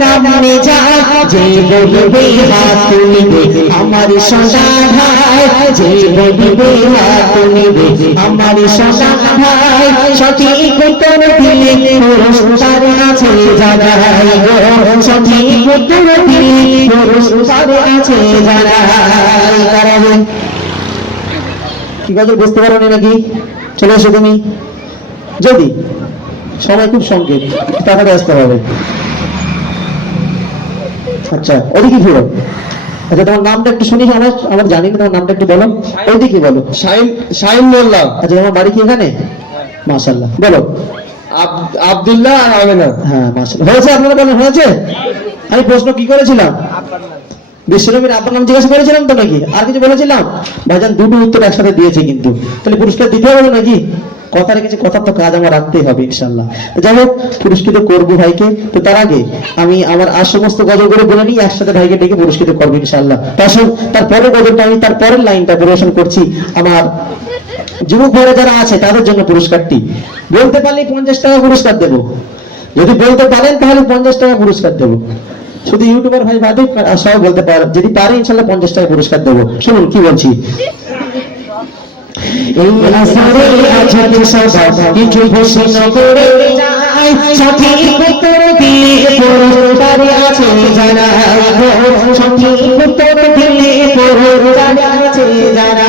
নাম নিজা যে বলবে হাত আমার সোনা ভাই, যে বলবে হাত আমার সোনা ভাই, সঠিক উত্তর দিলে পুরস্কার আছে জানাই গো, সঠিক উত্তর দিলে পুরস্কার আছে জানাই কি বুঝতে পারো না নাকি? চলে এসো তুমি। যদি সময় খুব সংকেত তাড়াতাড়ি আসতে হবে। আচ্ছা ওদিকে ফিরো আচ্ছা তোমার নামটা একটু শুনি আমার আমার জানি না তোমার নামটা একটু বলো। ওইদিকে বলো। মোল্লা। আচ্ছা তোমার বাড়ি কি এখানে? মাশাল্লাহ বলো। আব- আব্দুল্লাহ আর আমেনা। হ্যাঁ মাশাল্লাহ হয়েছে আপনারা বলেন হয়েছে? আমি প্রশ্ন কি করেছিলাম? বিশ্বনবীর আপনার নাম জিজ্ঞাসা করেছিলাম তো নাকি? আর কিছু বলেছিলাম? ভাইজান দুটো উত্তর একসাথে দিয়েছে কিন্তু। তাহলে পুরস্কার দিতে হবে নাকি? কথা রেখেছে কথার তো কাজ আমার রাখতেই হবে ইনশাল্লাহ যাই হোক, পুরস্কৃত করব ভাইকে। তো তার আগে আমি আমার আর সমস্ত গজল করে বলে নিই, একসাথে ভাইকে ডেকে পুরস্কৃত করব ইনশাল্লাহ তার তারপরে গজলটা আমি তার পরের লাইনটা পরিবেশন করছি। আমার যুবক ভাইরা যারা আছে, তাদের জন্য পুরস্কারটি। বলতে পারলে পঞ্চাশ টাকা পুরস্কার দেবো। যদি বলতে পারেন, তাহলে পঞ্চাশ টাকা পুরস্কার দেবো। শুধু ইউটিউবার ভাই বাদে আর সব বলতে পারে যদি পারে ইনশাল্লাহ পঞ্চাশ টাকা পুরস্কার দেবো। শুনুন, কি বলছি? এই আসারে আছে সব কিছু ঘোষণা করে যায়। সাথী পুত্র দিলে পুরস্কার আছে যারা সাথী পুত্র দিলে পুরস্কার আছে যারা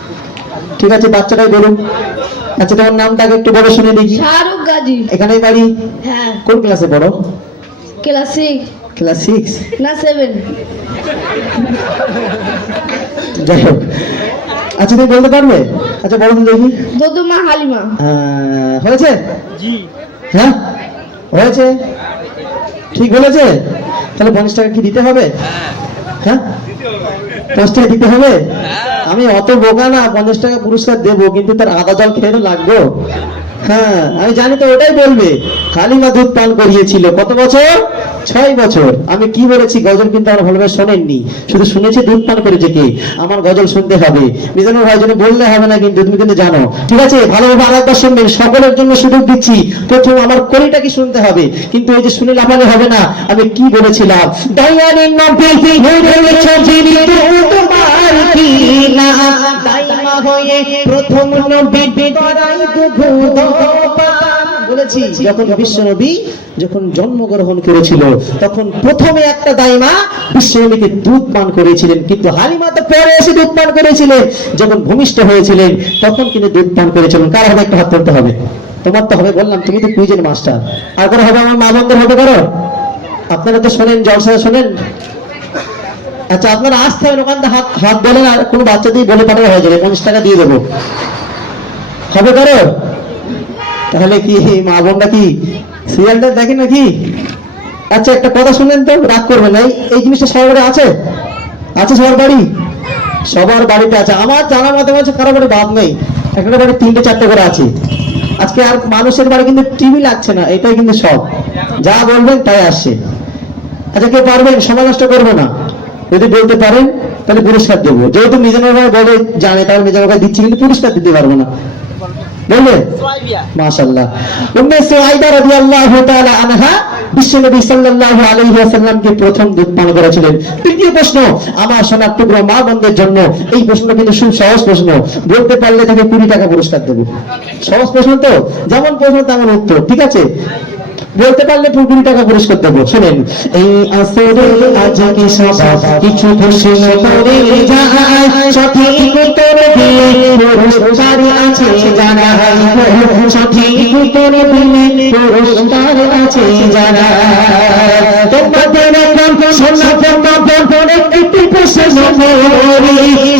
ঠিক আছে বাচ্চাটাই বলুন। আচ্ছা তোমার নামটাকে একটু বড় শুনে দেখি। শাহরুখ গাজী। এখানেই বাড়ি? হ্যাঁ। কোন ক্লাসে পড়ো? ক্লাস সিক্স ক্লাস সিক্স না সেভেন যাই হোক। আচ্ছা তুমি বলতে পারবে? আচ্ছা বলো তো দেখি। দদুমা হালিমা। আহ, হয়েছে? হ্যাঁ? হয়েছে? ঠিক বলেছে? তাহলে পঞ্চাশ টাকা কি দিতে হবে? হ্যাঁ। পঞ্চাশ টাকা দিতে হবে? আমি অত বোকা না, পঞ্চাশ টাকা পুরস্কার দেবো, কিন্তু তার আদা জল খেয়ে তো লাগবো। হ্যাঁ আমি জানি তো ওটাই বলবে। হালিমা দুধ পান করিয়েছিল। কত বছর? ছয় বছর। আমি কি বলেছি? গজল কিন্তু আমার ভালোভাবে শোনেননি। শুধু শুনেছি দুধ পান করেছে কে আমার গজল শুনতে হবে। মিজানুর ভাই জন্য বললে হবে না কিন্তু, তুমি কিন্তু জানো। ঠিক আছে? ভালোভাবে আরেকবার শুনবেন সকলের জন্য সুযোগ দিচ্ছি। প্রথম আমার কলিটা কি শুনতে হবে? কিন্তু এই যে শুনে লাফালে হবে না, আমি কি বলেছিলাম? দয়ানি নবী হয়েছে যিনি তোমার কি না দাইমা হয়ে প্রথম নবী বলেছি, যখন বিশ্ব নবী যখন জন্মগ্রহণ করেছিল, তখন প্রথমে একটা দাইমা বিশ্ব নবীকে দুধ পান করেছিলেন। কিন্তু হালিমা তো পরে এসে দুধ পান করেছিলেন। যখন ভূমিষ্ঠ হয়েছিলেন, তখন কিন্তু দুধ পান করেছিলেন। কার হবে একটা হাত তুলতে হবে? তোমার তো হবে, বললাম, তুমি তো কুইজের মাস্টার। আর করে হবে আমার মা বোনদের হবে করো আপনারা তো শোনেন জলসা শোনেন। আচ্ছা আপনারা আসতে হবে ওখান হাত হাত বলেন আর কোনো বাচ্চা দিয়ে বলে পাঠানো হয়ে যাবে, পঞ্চাশ টাকা দিয়ে দেবো। হবে করো? তাহলে কি মা বোনটা কি সিরিয়ালটা দেখেন নাকি? আচ্ছা একটা কথা শুনেন তো, রাগ করবেন না। এই- জিনিসটা সবার বাড়ি আছে? আছে সবার বাড়ি? সবার বাড়িতে আছে। আমার জানা মতে বলছে কারও বাড়ি বাদ নেই। একটা বাড়ি তিনটে, চারটে করে আছে। আজকে আর মানুষের বাড়ি কিন্তু টিভি লাগছে না, এটাই কিন্তু সব যা বলবেন তাই আসছে। আচ্ছা কেউ পারবেন? সময় নষ্ট করব না। যদি বলতে পারেন তাহলে পুরস্কার দেবো। যেহেতু মিজানুর ভাই বলে জানে তাহলে মিজানুর ভাই দিচ্ছি কিন্তু পুরস্কার দিতে পারব না। বললে? মাশাল্লাহ উম্মে সুআইদা রাদিয়াল্লাহু তাআলা আনহা বিশ্বনবী সাল্লাল্লাহু আলাইহি ওয়াসাল্লামকে প্রথম দুধ পান করেছিলেন। তৃতীয় প্রশ্ন আমার সোনার টুকরো মা বন্ধের জন্য এই প্রশ্নটা কিন্তু খুব সহজ প্রশ্ন। বলতে পারলে তাকে কুড়ি টাকা পুরস্কার দেবো। সহজ প্রশ্ন তো? যেমন প্রশ্ন তেমন উত্তর ঠিক আছে? বলতে পারলে কুড়ি টাকা পুরস্কার দেবো, শোনেন। এই আসরে আজ কি সব কিছু প্রশ্ন করে যায়, সঠিক উত্তর দিলে পুরস্কার আছে যারা সঠিক উত্তর দিলে পুরস্কার আছে যারা তোমাদের এখন শোনা তোমাদের একটি প্রশ্ন করি,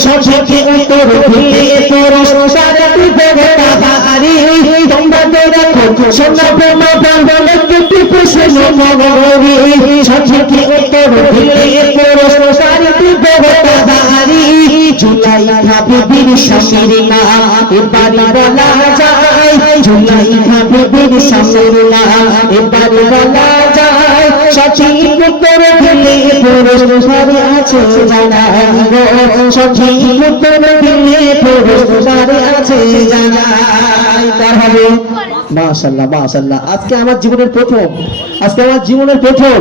সঠিক উত্তর দিলে পুরস্কার দিবে তাহারি তোমাদের এখন শোনা তোমাদের একটি প্রশ্ন করি সঠিক উত্তর দিলে পুরস্কার দিবে তাহারি জুলাই হাবিবির শাশুড়ি মা এবারে বলা যায় জুলাই হাবিবির শাশুড়ি মা এবারে বলা সঠিক উত্তর দিলে পুরস্কার আছে জানাই গো সঠিক উত্তর দিলে পুরস্কার আছে জানাই তার হবে মাশাল্লাহ মাশাল্লাহ আজকে আমার জীবনের প্রথম, আজকে আমার জীবনের প্রথম।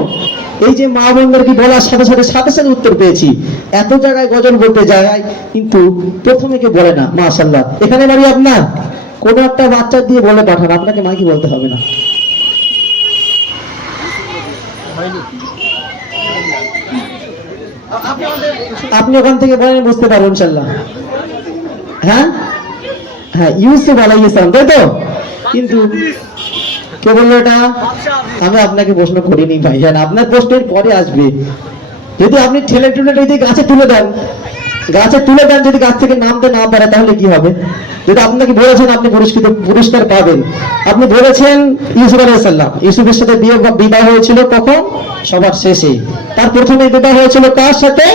এই যে মা বোনদেরকে বলার সাথে সাথে সাথে সাথে উত্তর পেয়েছি। এত জায়গায় গজল বলতে জায়গায় কিন্তু প্রথমে কে বলে না মাশাল্লাহ এখানে বাড়ি আপনার? কোন একটা বাচ্চা দিয়ে বলে পাঠান, আপনাকে মাইকি বলতে হবে না? আপনি ওখান থেকে বলেন, বুঝতে পারবেন ইনশাল্লাহ হ্যাঁ? হ্যাঁ ইউসুফ আলাই ইসলাম তাই তো? কিন্তু কে বলল এটা? আমি আপনাকে প্রশ্ন করিনি আপনার প্রশ্নের পরে আসবে। যদি আপনি ঠেলে টুলে যদি গাছে তুলে দেন, গাছে তুলে দেন, যদি গাছ থেকে নামতে না পারে, তাহলে কি হবে? যদি আপনাকে বলেছেন, আপনি পুরস্কৃত, পুরস্কার পাবেন। আপনি বলেছেন, ইউসুফ আলাইসাল্লাম ইউসুফের সাথে বিবাহ হয়েছিল কখন? সবার শেষে। তার প্রথমে বিবাহ হয়েছিল কার সাথে?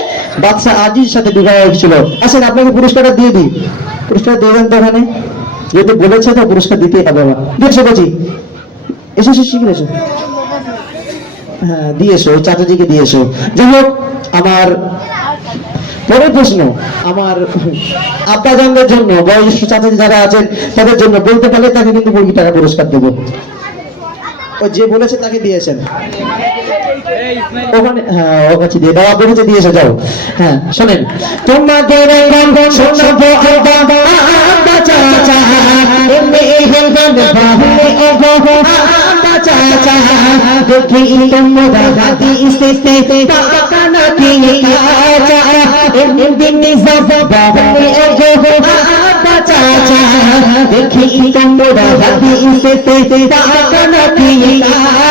বাদশা আজির সাথে বিবাহ হয়েছিল। আসেন, আপনাকে পুরস্কারটা দিয়ে দিই। পুরস্কার দিয়ে দেন তো ওখানে। যেহেতু বলেছে তো পুরস্কার দিতেই হবে আমার। দিয়েছ বলছি এসো এসো, শিখে এসো। হ্যাঁ দিয়ে এসো, ওই চাচাজিকে দিয়ে এসো। যাই হোক, আমার পরের প্রশ্ন, আমার আব্বাজানদের জন্য বয়স্ক চাচাজি যারা আছেন, তাদের জন্য বলতে পারলে তাকে কিন্তু কুড়ি টাকা পুরস্কার দেবো। যে বলেছে তাকে দিয়েছেন হ্যাঁ ও কাছে দিয়ে দাও আপনার কাছে দিয়ে যাও। হ্যাঁ শোনেন। তোমাদের গান বাহুলে ওগো আব্বা চাচা দেখি তোমরা দাদি ইস্তে পাকা নাকি কাচা এমনি দিন নিজাব বাহুলে ওগো আব্বা চাচা দেখি তোমরা দাদি ইস্তে পাকা নাকি কাচা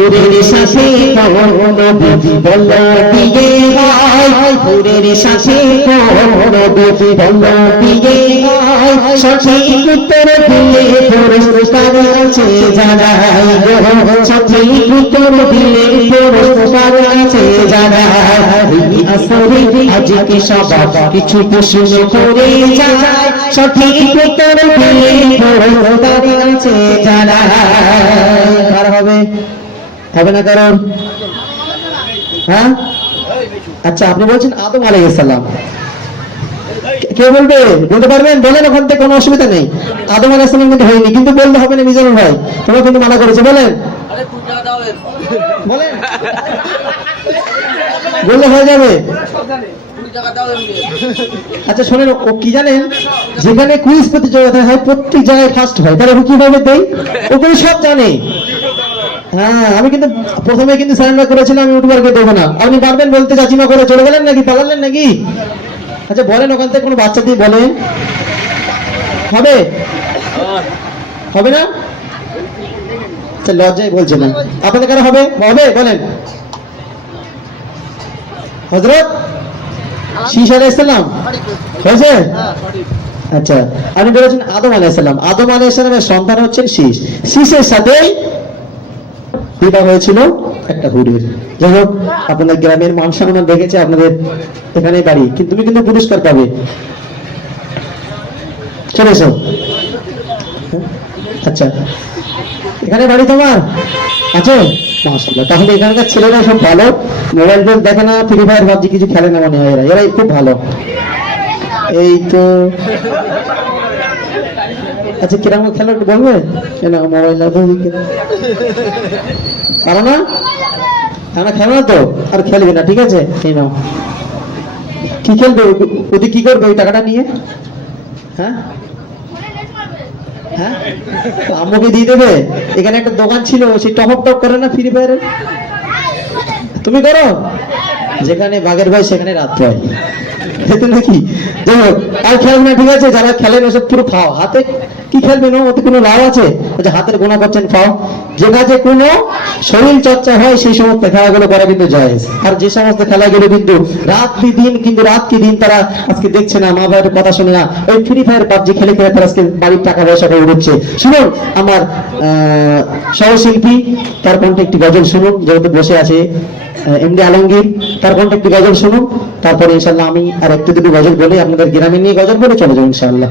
ঘুরের সাথে কোন বুঝি বল দিয়ে হয়? ঘুরের সাথে কোন বুঝি বল দিয়ে হয়? সঠিক উত্তর দিলে পুরস্কার আছে জানাই সঠিক উত্তর দিলে পুরস্কার আছে জানাই আসলে আজকে সব কিছু প্রশ্ন করে যায়। সঠিক উত্তর দিলে পুরস্কার আছে জানাই হবে? হবে না কারণ? হ্যাঁ? আচ্ছা আপনি বলছেন আদম আলাইসাল্লাম কে বলবে? বলতে পারবেন? বলেন ওখান থেকে কোনো অসুবিধা নেই। আদম আলাইসাল্লাম কিন্তু হয়নি কিন্তু বলতে হবে না মিজানুর ভাই। তোমরা কিন্তু মানা করেছে বলেন। বলেন। বললে হয়ে যাবে। আচ্ছা শোনেন ও কি জানেন? যেখানে কুইজ প্রতিযোগিতা হয় প্রত্যেক জায়গায় ফার্স্ট হয়। তাহলে কীভাবে দেয় ওগুলো সব জানে। হ্যাঁ আমি কিন্তু প্রথমে কিন্তু সারেন্ডার করেছিলাম, আমি ইউটিউবারকে দেবো না। আপনি পারবেন বলতে চাচিমা করে, চলে গেলেন নাকি? পালালেন নাকি? আচ্ছা বলেন ওখান থেকে কোনো বাচ্চা দিয়ে বলেন। হবে? হবে না? লজ্জায় বলছে না। আপনাদের কারও হবে? হবে, বলেন। হজরত শীষ আলাইসাল্লাম হয়েছে? আচ্ছা আপনি বলেছেন আদম আলাইসাল্লাম আদম আলাইসাল্লামের সন্তান হচ্ছেন শীষ শীষের সাথেই বিবাহ হয়েছিল একটা হুরের যাই হোক, আপনাদের গ্রামের মান সম্মান দেখেছে আপনাদের এখানে বাড়ি, কিন্তু তুমি কিন্তু পুরস্কার পাবে। চলে এসো। হ্যাঁ? আচ্ছা। এখানে বাড়ি তোমার? আছে? মাশাআল্লাহ। তাহলে এখানকার ছেলেরা সব ভালো। মোবাইল ফোন দেখে না ফ্রি ফায়ার ভাবছি কিছু খেলে না মনে হয় এরা। এরাই খুব ভালো। এই তো আচ্ছা কীরকম খেলো একটু বলবে কেন মোবাইল পারো না আমরা খেলো না? তো, আর খেলবে না, ঠিক আছে? এই নাও। কি খেলবে? ওদি কি করবে ওই টাকাটা নিয়ে? হ্যাঁ? হ্যাঁ? আম্মুকে দিয়ে দেবে? এখানে একটা দোকান ছিল সেই টপ টপ করে না ফ্রি ফায়ারের তুমি করো। যেখানে বাঘের ভাই সেখানে রাত হয় এতে নাকি? যাই হোক আর খেলবে না ঠিক আছে? যারা খেলেন ওসব পুরো ফাও। হাতে কি খেলবেন ওতে কোনো লাভ আছে? হাতের গোনা করছেন ফাও। যে কাজে কোনো শরীর চর্চা হয় সেই সমস্ত খেলাগুলো করা কিন্তু আর যে সমস্ত খেলাগুলো কিন্তু রাত কি দিন কিন্তু রাত কি দিন তারা আজকে দেখছে না মা বাবার কথা শুনে না। ওই ফ্রি ফায়ার পাবজি খেলে খেলে তারা আজকে বাড়ির টাকা পয়সা করে উঠছে। শুনুন আমার আহ, সহশিল্পী তার কণ্ঠে একটি গজল শুনুন যেহেতু বসে আছে এমডি আলমগীর। তার কণ্ঠে একটি গজল শুনুন তারপরে ইনশাল্লাহ আমি আর একটু দুটো গজল বলে, আপনাদের গ্রামে নিয়ে গজল বলে চলে যাব ইনশাল্লাহ